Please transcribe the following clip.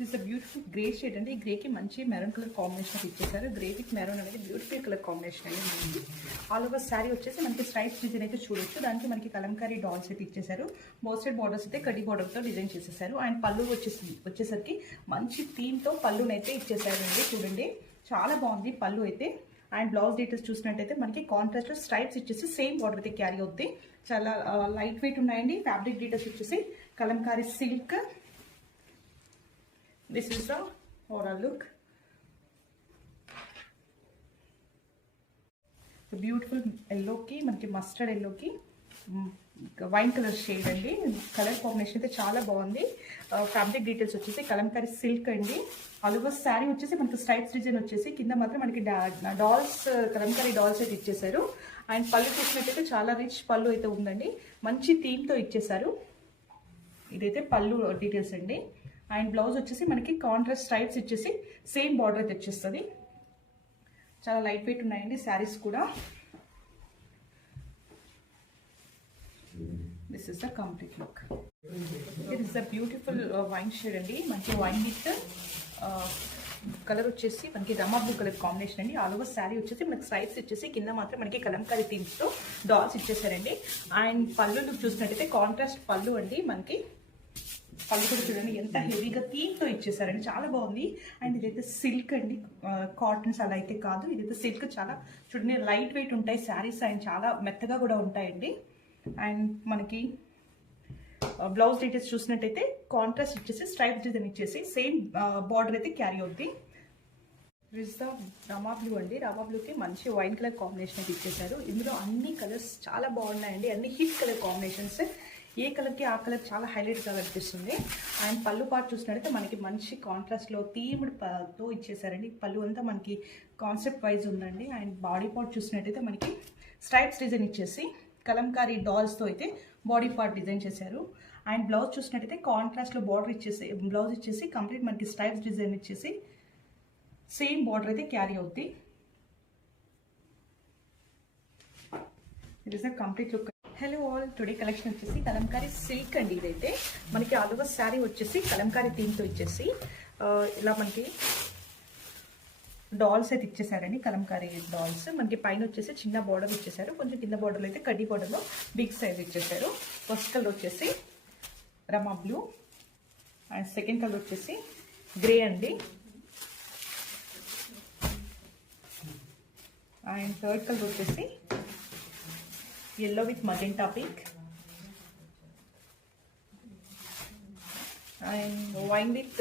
This a beautiful grey shade అండి. ఈ గ్రేకి మంచి మెరూన్ కలర్ కాంబినేషన్ ఇచ్చేసారు. గ్రే విత్ మెరూన్ అనేది బ్యూటిఫుల్ కలర్ కాంబినేషన్ అండి. మనకి ఆల్ ఓవర్ శారీ వచ్చేసి మనకి స్ట్రైప్స్ డిజైన్ అయితే చూడొచ్చు. దానికి మనకి కలంకారీ డాల్స్ అయితే ఇచ్చేసారు. బోస్టెడ్ బార్డర్స్ అయితే కడ్డీ బార్డర్తో డిజైన్ చేసేసారు. అండ్ పళ్ళు వచ్చేసరికి మంచి థీమ్తో పళ్ళునైతే ఇచ్చేసారండి. చూడండి చాలా బాగుంది పళ్ళు అయితే. అండ్ బ్లౌజ్ డీటెయిల్స్ చూసినట్టయితే మనకి కాంట్రాస్ట్ స్ట్రైప్స్ ఇచ్చేసి సేమ్ బార్డర్ అయితే క్యారీ అవుతుంది. చాలా లైట్ వెయిట్ ఉన్నాయండి. ఫ్యాబ్రిక్ డీటెయిల్స్ వచ్చేసి Kalamkari silk. This is the overall look. The beautiful yellow ki manaki mustard yellow ki wine colour shade అండి. కలర్ కాంబినేషన్ అయితే చాలా బాగుంది. ఫ్యాబ్రిక్ డీటెయిల్స్ వచ్చేసి కలంకారీ సిల్క్ అండి. ఆల్ ఓవర్ శారీ వచ్చేసి మనకి స్ట్రైప్స్ డిజైన్ వచ్చేసి కింద మాత్రం మనకి డాల్స్ కలంకారీ డాల్స్ అయితే ఇచ్చేసారు. అండ్ పళ్ళు చూసినట్టయితే చాలా రిచ్ పళ్ళు అయితే ఉందండి. మంచి థీమ్తో ఇచ్చేసారు. ఇదైతే పళ్ళు డీటెయిల్స్ అండి. అండ్ బ్లౌజ్ వచ్చేసి మనకి కాంట్రాస్ట్ స్ట్రైప్స్ ఇచ్చేసి సేమ్ బార్డర్ అయితే వచ్చేస్తుంది. చాలా లైట్ వెయిట్ ఉన్నాయండి శారీస్ కూడా. This is the complete look. It is the beautiful wine shade అండి. మంచి వైన్ విత్ కలర్ వచ్చేసి మనకి రమా బ్లూ కలర్ కాంబినేషన్ అండి. ఆల్ ఓవర్ శారీ వచ్చేసి మనకి స్ట్రైప్స్ ఇచ్చేసి కింద మాత్రం మనకి కలంకారీ థీమ్స్తో డాల్స్ ఇచ్చేసారండి. అండ్ పళ్ళు లుక్ చూసినట్టయితే కాంట్రాస్ట్ పళ్ళు అండి. మనకి పళ్ళు కూడా చూడండి ఎంత హెవీగా థీమ్తో ఇచ్చేసారండి. చాలా బాగుంది. అండ్ ఇదైతే సిల్క్ అండి. కాటన్స్ అలా అయితే కాదు. ఇదైతే సిల్క్. చాలా చూడండి లైట్ వెయిట్ ఉంటాయి శారీస్. అండ్ చాలా మెత్తగా కూడా ఉంటాయండి. అండ్ మనకి బ్లౌజ్ డీటెయిల్స్ చూసినట్టయితే కాంట్రాస్ట్ ఇచ్చేసి స్ట్రైప్ డిజైన్ ఇచ్చేసి సేమ్ బార్డర్ అయితే క్యారీ అవుతుంది. ఇస్ ద రమా బ్లూ అండి. రమా బ్లూకి మంచి వైన్ కలర్ కాంబినేషన్ అయితే ఇచ్చేసారు. ఇందులో అన్ని కలర్స్ చాలా బాగున్నాయండి. అన్ని హిట్ కలర్ కాంబినేషన్స్. ఏ కలర్కి ఆ కలర్ చాలా హైలైట్గా కనిపిస్తుంది. అండ్ పళ్ళు పార్ట్ చూసినట్టయితే మనకి మంచి కాంట్రాస్ట్లో థీమ్డ్తో ఇచ్చేసారండి. పళ్ళు అంతా మనకి కాన్సెప్ట్ వైజ్ ఉందండి. అండ్ బాడీ పార్ట్ చూసినట్టయితే మనకి స్ట్రైప్స్ డిజైన్ ఇచ్చేసి కలంకారీ డాల్స్తో అయితే బాడీ పార్ట్ డిజైన్ చేశారు. అండ్ బ్లౌజ్ చూసినట్టయితే కాంట్రాస్ట్లో బార్డర్ ఇచ్చేసి బ్లౌజ్ ఇచ్చేసి కంప్లీట్ మనకి స్ట్రైప్స్ డిజైన్ ఇచ్చేసి సేమ్ బార్డర్ అయితే క్యారీ అవుతుంది. It is a complete look. Hello all, today collection వచ్చేసి కలంకారీ సిల్క్ అండి. ఇదైతే మనకి ఆల్ ఓవర్ శారీ వచ్చేసి కలంకారీ థీమ్తో ఇచ్చేసి ఇలా మనకి డాల్స్ అయితే ఇచ్చేసారండి. కలంకారీ డాల్స్ మనకి పైన వచ్చేసి చిన్న బార్డర్ ఇచ్చేసారు. కొంచెం కింద బార్డర్లో అయితే కడ్డీ బార్డర్లో బిగ్ సైజ్ ఇచ్చేసారు. ఫస్ట్ కలర్ వచ్చేసి రమా బ్లూ. అండ్ సెకండ్ కలర్ వచ్చేసి గ్రే అండి. అండ్ థర్డ్ కలర్ వచ్చేసి yellow with magenta pink and wine with